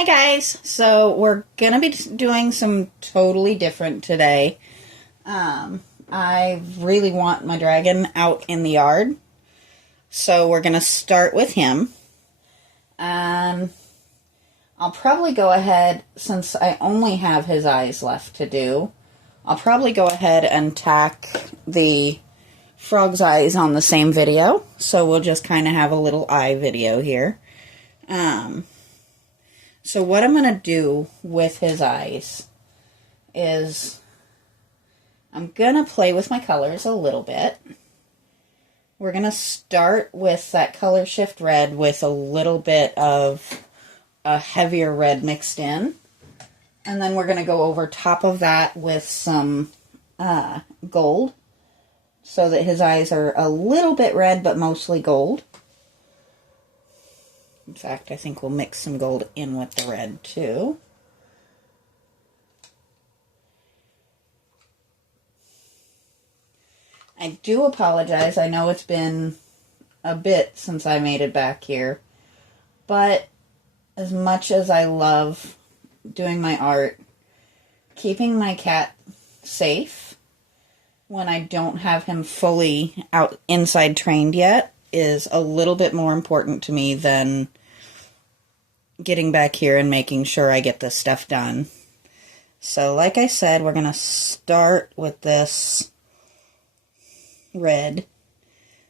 Hi guys, so we're gonna be doing some totally different today. I really want my dragon out in the yard, so we're gonna start with him. I'll probably go ahead, since I only have his eyes left to do, I'll probably go ahead and tack the frog's eyes on the same video, so we'll just kind of have a little eye video here. So what I'm going to do with his eyes is I'm going to play with my colors a little bit. We're going to start with that color shift red with a little bit of a heavier red mixed in. And then we're going to go over top of that with some gold so that his eyes are a little bit red but mostly gold. In fact, I think we'll mix some gold in with the red too. I do apologize. I know it's been a bit since I made it back here. But as much as I love doing my art, keeping my cat safe when I don't have him fully out inside trained yet is a little bit more important to me than getting back here and making sure I get this stuff done. So like I said, we're going to start with this red.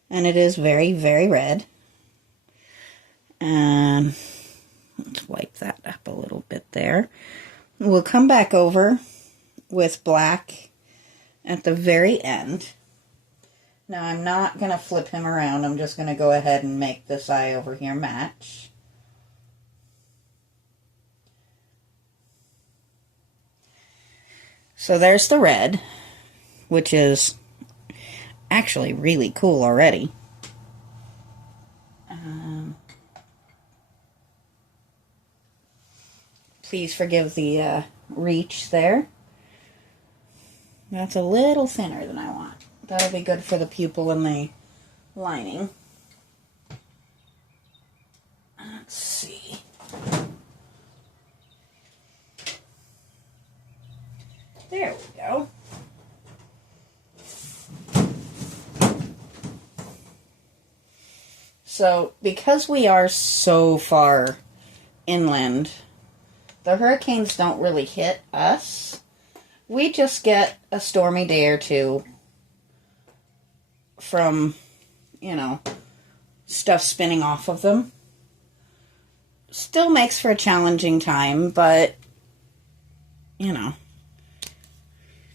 And it is very, very red. And let's wipe that up a little bit there. We'll come back over with black at the very end. Now I'm not going to flip him around. I'm just going to go ahead and make this eye over here match. So there's the red, which is actually really cool already. Please forgive the reach there. That's a little thinner than I want. That'll be good for the pupil and the lining. Let's see. There we go. So, because we are so far inland, the hurricanes don't really hit us. We just get a stormy day or two from, stuff spinning off of them. Still makes for a challenging time, but,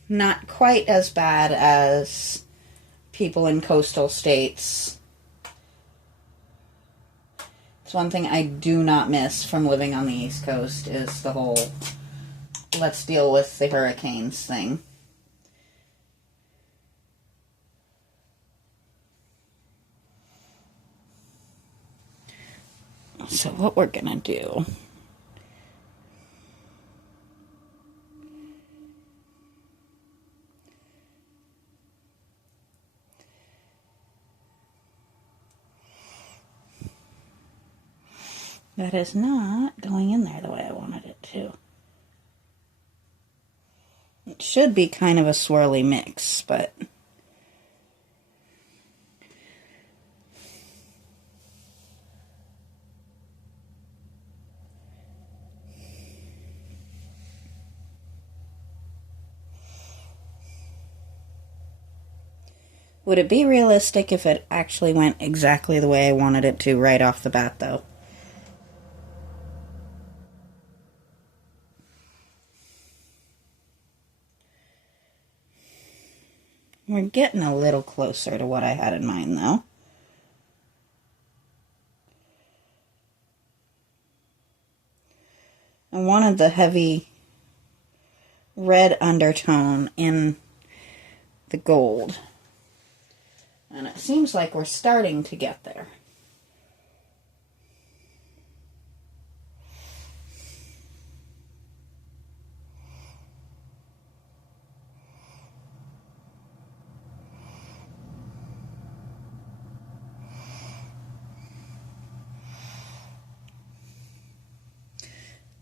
not quite as bad as people in coastal states. It's one thing I do not miss from living on the East Coast is the whole let's deal with the hurricanes thing. So what we're gonna do that is not going in there the way I wanted it to. It should be kind of a swirly mix, but would it be realistic if it actually went exactly the way I wanted it to right off the bat, though? We're getting a little closer to what I had in mind, though. I wanted the heavy red undertone in the gold. And it seems like we're starting to get there.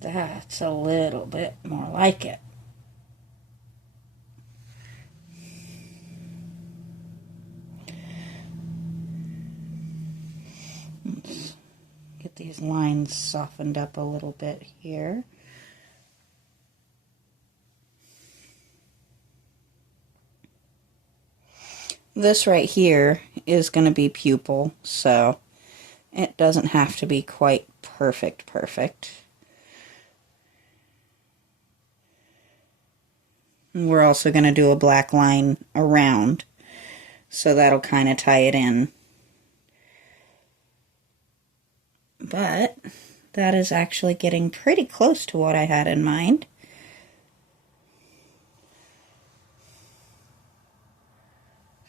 That's a little bit more like it. Let's get these lines softened up a little bit here. This right here is going to be pupil, so it doesn't have to be quite perfect. And we're also going to do a black line around, so that'll kind of tie it in. But that is actually getting pretty close to what I had in mind.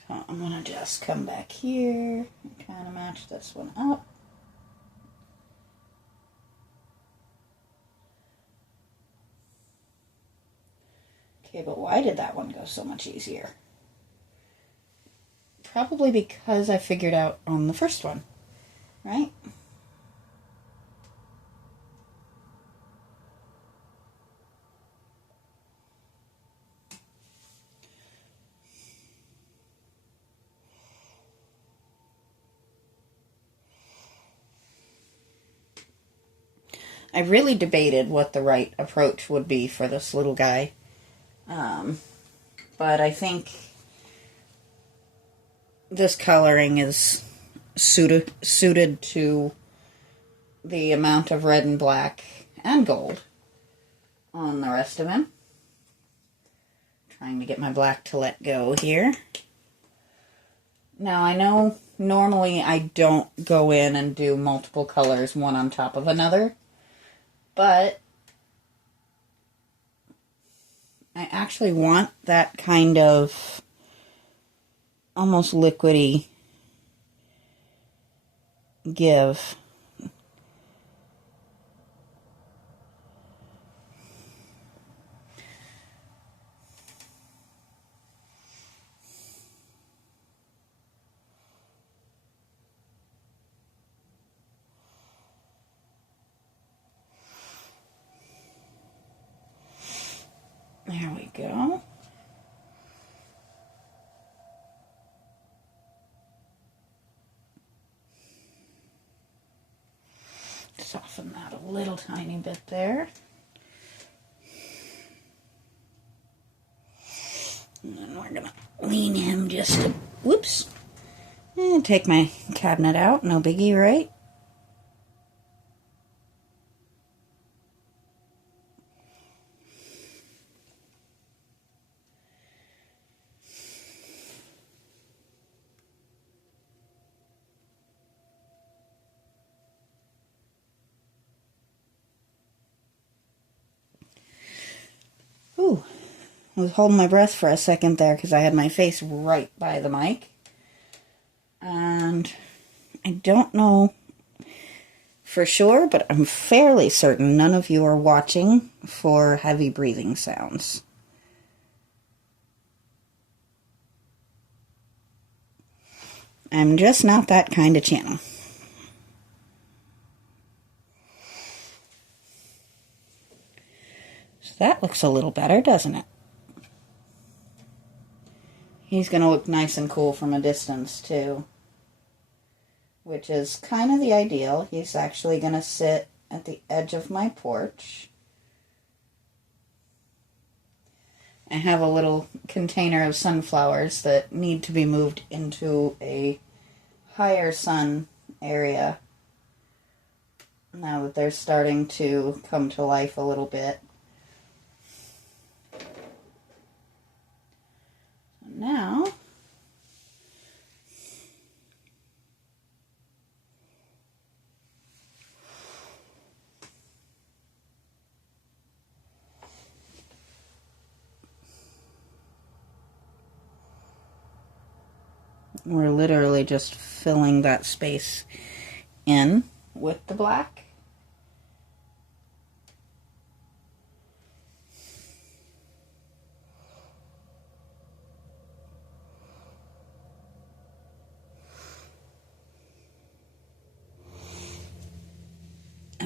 So I'm going to just come back here and kind of match this one up. Okay, but why did that one go so much easier? Probably because I figured out on the first one, right? I really debated what the right approach would be for this little guy. But I think this coloring is suited to the amount of red and black and gold on the rest of him. Trying to get my black to let go here. Now I know normally I don't go in and do multiple colors one on top of another, but I actually want that kind of almost liquidy give. There we go. Soften that a little tiny bit there. And then we're going to lean him just a, whoops, and take my cabinet out. No biggie, right? Ooh, I was holding my breath for a second there because I had my face right by the mic. And I don't know for sure, but I'm fairly certain none of you are watching for heavy breathing sounds. I'm just not that kind of channel. So that looks a little better, doesn't it? He's going to look nice and cool from a distance, too. Which is kind of the ideal. He's actually going to sit at the edge of my porch. I have a little container of sunflowers that need to be moved into a higher sun area now that they're starting to come to life a little bit. Now, we're literally just filling that space in with the black.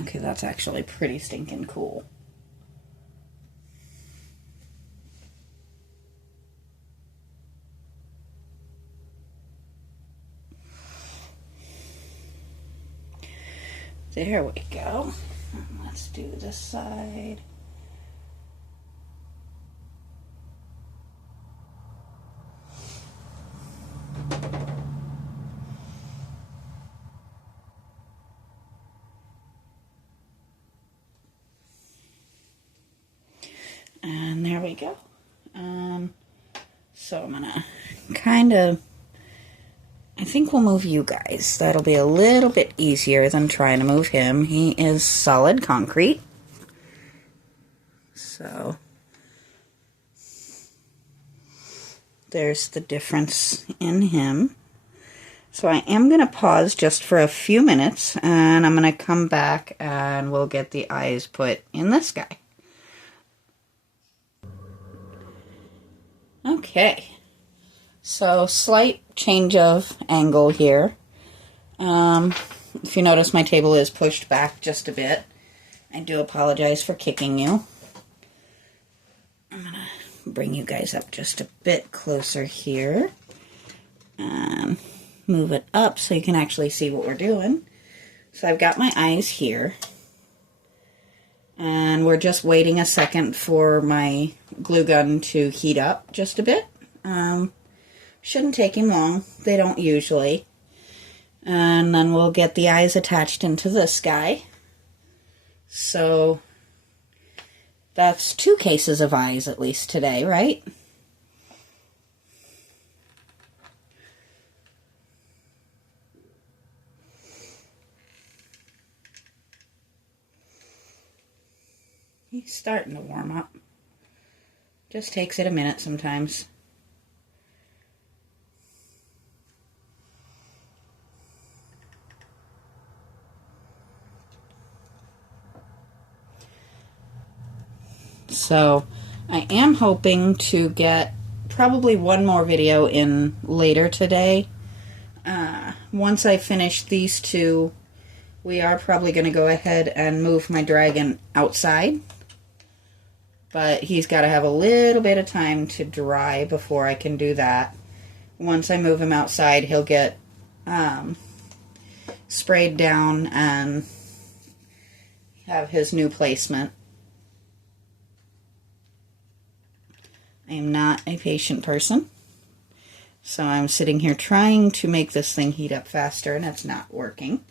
Okay, that's actually pretty stinking cool. There we go. Let's do this side. And there we go. So I'm gonna I think we'll move you guys. That'll be a little bit easier than trying to move him. He is solid concrete. So there's the difference in him. So I am going to pause just for a few minutes, and I'm going to come back and we'll get the eyes put in this guy. Okay, so slight change of angle here. If you notice, my table is pushed back just a bit. I do apologize for kicking you. I'm going to bring you guys up just a bit closer here. And move it up so you can actually see what we're doing. So I've got my eyes here. And we're just waiting a second for my glue gun to heat up just a bit. Shouldn't take him long. They don't usually. And then we'll get the eyes attached into this guy. So that's 2 cases of eyes at least today, right? He's starting to warm up. Just takes it a minute sometimes. So I am hoping to get probably one more video in later today. Once I finish these 2, we are probably going to go ahead and move my dragon outside. But he's got to have a little bit of time to dry before I can do that. Once I move him outside, he'll get sprayed down and have his new placement. I am not a patient person, so I'm sitting here trying to make this thing heat up faster, and it's not working.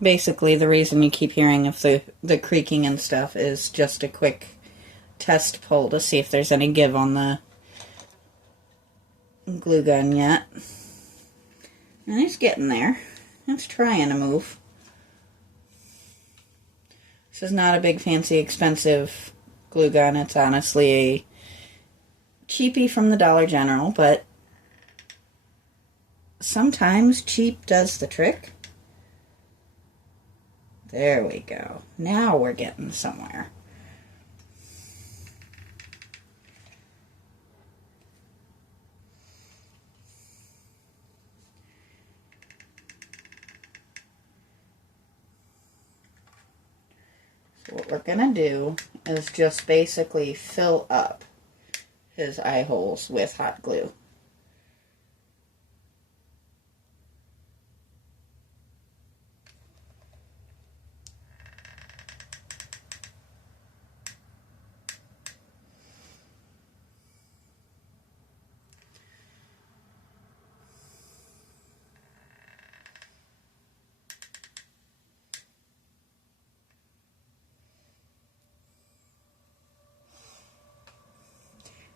Basically, the reason you keep hearing of the creaking and stuff is just a quick test pull to see if there's any give on the glue gun yet. And it's getting there. It's trying to move. This is not a big, fancy, expensive glue gun. It's honestly a cheapie from the Dollar General, but sometimes cheap does the trick. There we go. Now we're getting somewhere. So what we're going to do is just basically fill up his eye holes with hot glue.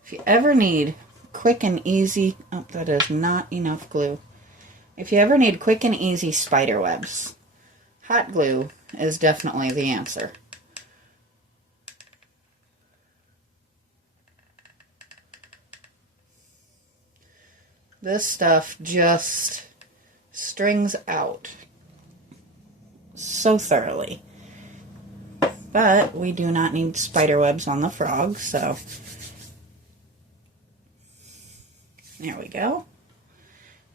If you ever need quick and easy, oh, that is not enough glue. If you ever need quick and easy spider webs, hot glue is definitely the answer. This stuff just strings out so thoroughly. But we do not need spider webs on the frog, so there we go.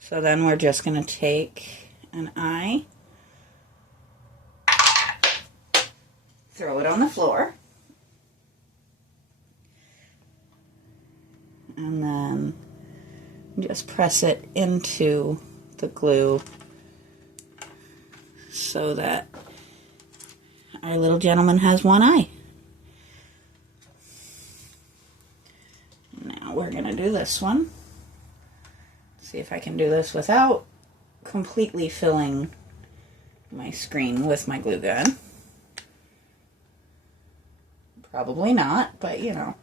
So then we're just going to take an eye, throw it on the floor, and then just press it into the glue so that our little gentleman has one eye. Now we're going to do this one. See if I can do this without completely filling my screen with my glue gun. Probably not, but you know.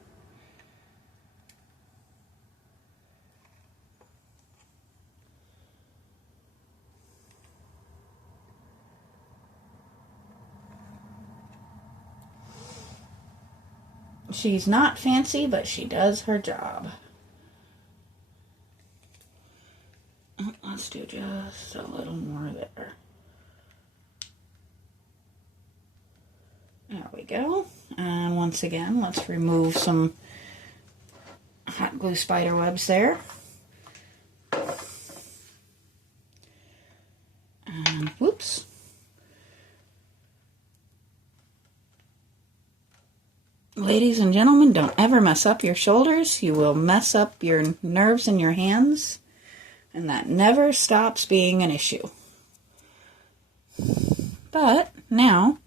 She's not fancy, but she does her job. Let's do just a little more there. There we go. And once again, let's remove some hot glue spider webs there. And whoops. Ladies and gentlemen, don't ever mess up your shoulders. You will mess up your nerves in your hands. And that never stops being an issue. But now,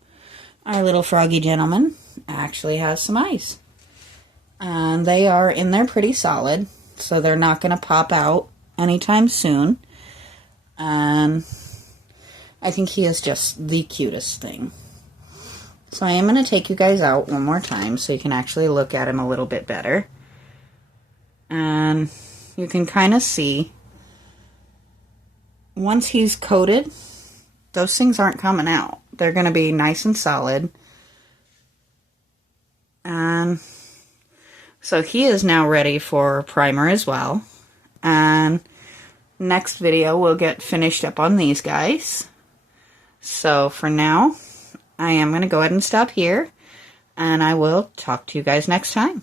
our little froggy gentleman actually has some eyes. And they are in there pretty solid, so they're not going to pop out anytime soon. And I think he is just the cutest thing. So I am going to take you guys out one more time so you can actually look at him a little bit better. And you can kind of see, once he's coated, those things aren't coming out. They're going to be nice and solid. And so he is now ready for primer as well. And next video we'll get finished up on these guys. So for now, I am going to go ahead and stop here. And I will talk to you guys next time.